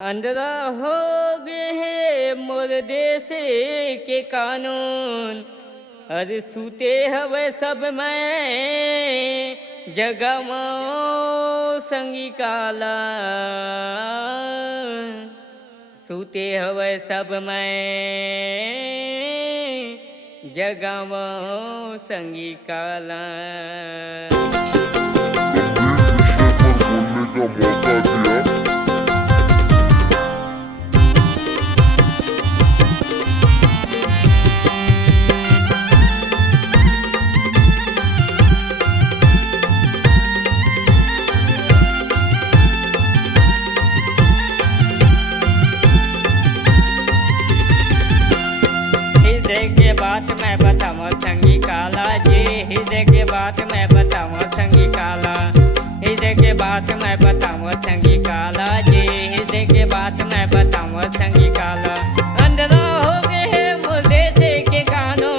अंधरा हो गए हैं मोर देश के कानून। अरे सूते हवे सब मैं जगमो संगी काला। सूते हवे सब मैं जगमो संगी काला। हृदय के बात मैं बताऊँ संगी काला जी। हृदय के बात मैं बताऊँ संगी काला। हृदय के बात मैं बताऊँ संगी काला जी। हृदय के बात मैं बताऊँ संगी काला। अंधरा हो गए हैं मुर्दे से के कानून।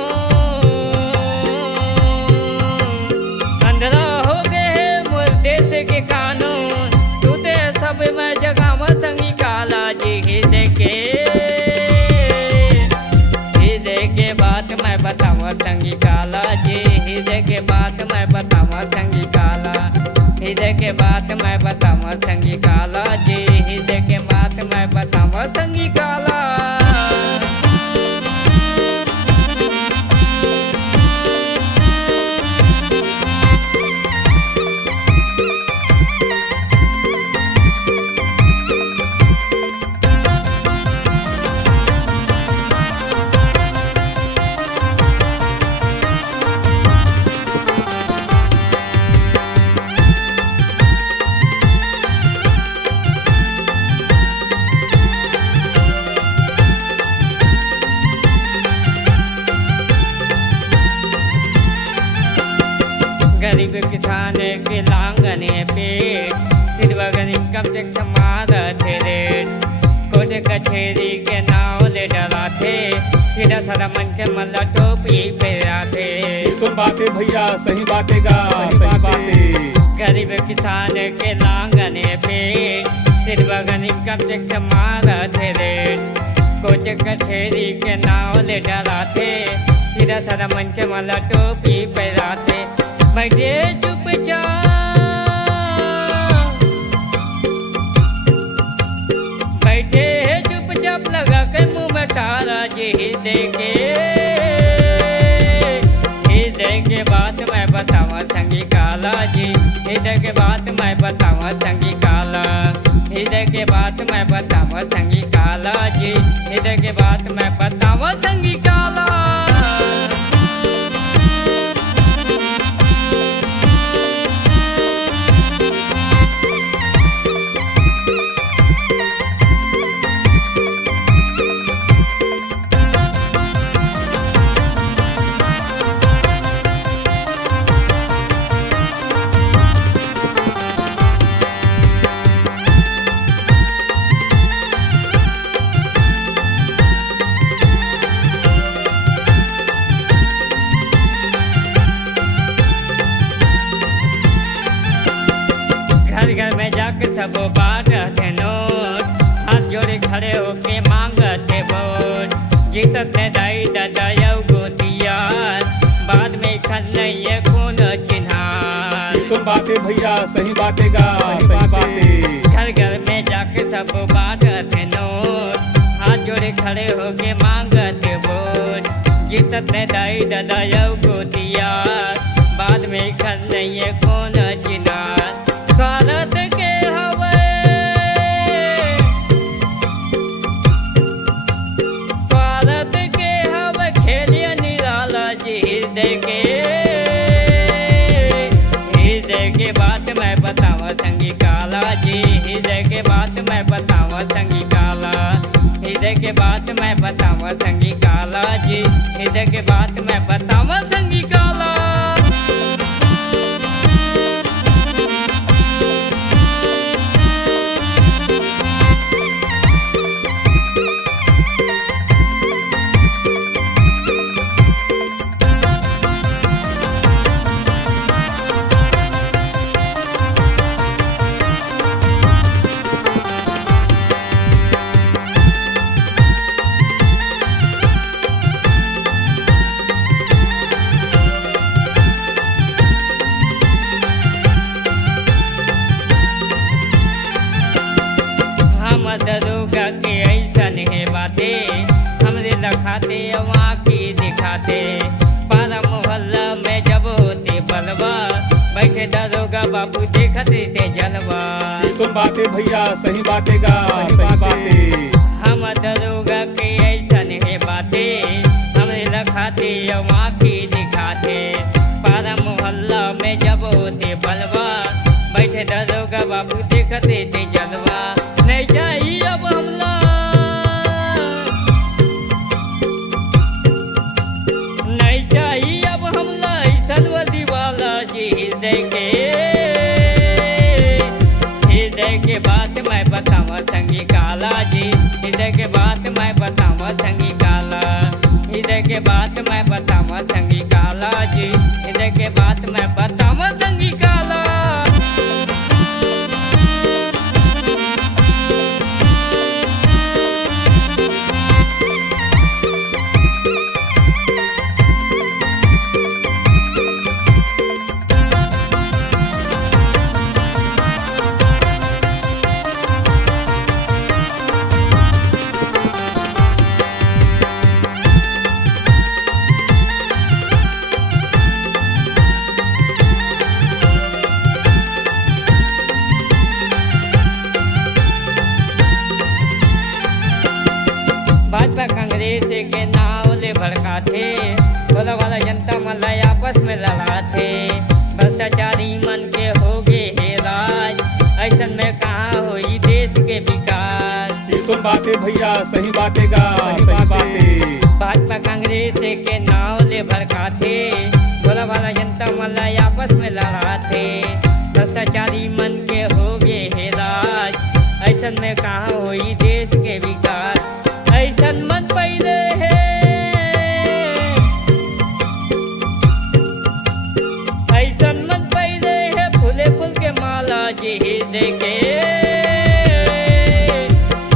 अंधरा हो गए हैं मुर्दे से के कानून। सूते सब मैं जगाव संगी काला जी। बात मैं बताऊँ संगी काला जी। हृदय के बात मैं बताऊँ संगी काला। हृदय के बात मैं बताऊँ संगी काला जी। हृदय के बात मैं बताऊँ संगी काला। गरीब किसान के लांगने पे सिरवगन इनकम टैक्स मारा थे रेट। कोर्ट कचहरी के नाव ले डरा थे। सीधा सारा मंच मल्ला टोपी पहरा थे। तो बातें भैया सही बातें गा सही बातें। गरीब किसान के लांगने पे सिरवगन इनकम टैक्स मारा थे रेट। कोर्ट कचहरी के नाव ले डरा थे। सीधा सारा मंच मल्ला टोपी पहरा थे। बैठे चुपचाप बैठे चुपचाप लगा के मुँह में ताला जी। हृदय के बात मैं बताऊँ संगी काला जी। हृदय के बात मैं बताऊँ संगी काला। हृदय के बात मैं बताऊँ संगी काला जी। हृदय के बात मैं बताऊँ संगी काला। घर घर में जाके सब बांटते नोट। हाथ जोड़े खड़े होके मांगते वोट। जीतत ने दाई दादा यव गोतियार। बाद में खन नहीं कौन चिन्हार। तो बातें भैया सही बातें गा सही बातें। घर घर में जाके सब बांटते नोट। हाथ जोड़े खड़े होके मांगते वोट। जीतत ने दाई दादा यव गोतियार। बाद में खन नहीं कौन चिन्हार। स्वागत के हवे स्वागत के हवे खेलिया निराला जी। हृदय के बात मैं बताऊँ संगी काला जी। हृदय के बात मैं बताऊँ संगी काला। हृदय के बात मैं बताऊँ संगी काला जी। हृदय के बात मैं बताऊँ संगी काला। हम दरोगा के ऐसन है बातें हमरे लखाते आँखी दिखाते पारा मोहल्ला में जब होते बलवा बैठे दरोगा बाबू देखते थे जलवा। बिल्कुल बातें भैया सही बातेगा सही बातें। हम दरोगा के ऐसन है बातें हमरे लखाते आँखी दिखाते पारा मोहल्ला में जब होते बलवा बैठे दरोगा बाबू देखते थे जलवा। नहीं चाहिए अब हमला नहीं चाहिए अब हमला ऐसन वर्दी वाला जी हृदय के बात मैं बतावा संगी काला जी हृदय के बात मैं बतावा संगी काला हृदय के बात मैं बतावा संगी काला जी हृदय के बात मैं बतावा संगी काला। भाजपा कांग्रेस के नाव ले भड़काते भोला वाला जनता मलाई आपस में लड़ाते भ्रष्टाचारी मन के हो गए हे राज ऐसन में कहाँ हुई देश के विकास। बिल्कुल बातें भैया सही बातेगा सही बातें। भाजपा कांग्रेस के नाव ले भड़काते भोला वाला जनता मलाई आपस में लड़ाते भ्रष्टाचारी मन के हो गए हे राज ऐसन में कहाँ हुई देश के विकास। ऐसन मन पैदे है ऐसन मन पैदे है फूले फूल के माला जी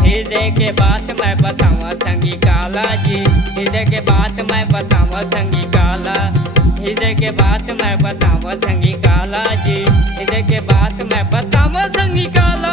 हृदय के बात मैं बतावा संगी काला जी हृदय के बात मैं बतावा संगी काला हृदय के बात मैं बतावा संगी काला जी हृदय के बात मैं बतावा संगी काला।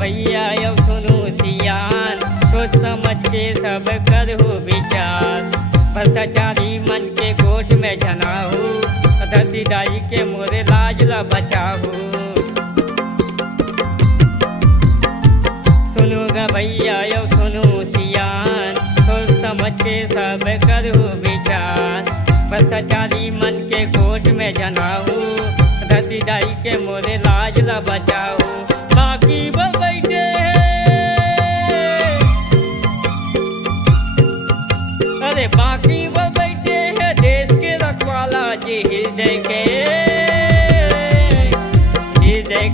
भैया अब सुनो सियान सोच समझ के सब करो विचार भ्रष्टाचारी मन के गोठ में जनाहू धरती दाई के मोरे लाज ला बचाहू। सुनोगा भैया अब सुनो सियान सोच समझ के सब करो विचार भ्रष्टाचारी मन के गोठ में जनाहू धरती दाई के मोरे लाज ला बचाहू। बाकी वो बैठे अरे बाकी वो बैठे हैं देश के रखवाला जी हृदय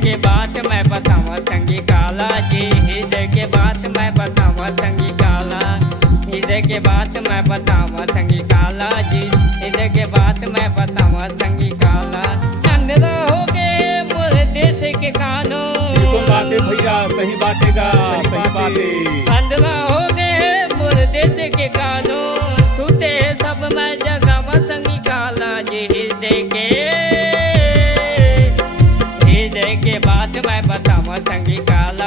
के बात मैं बतावा संगी काला जी हृदय के बात मैं बतावा संगी काला हृदय के बात मैं बतावा संगी काला जी हृदय के बात मैं बतावा संगी काला। अंधेरा हो गए मोरे देश के कानून बातें भैया सही बातेगा सही बातें। अंधेरा हो गए मोरे देश के कानून छूटे सब मैं जगह संगी काला जी हृदय के बात मैं बतावा संगी काला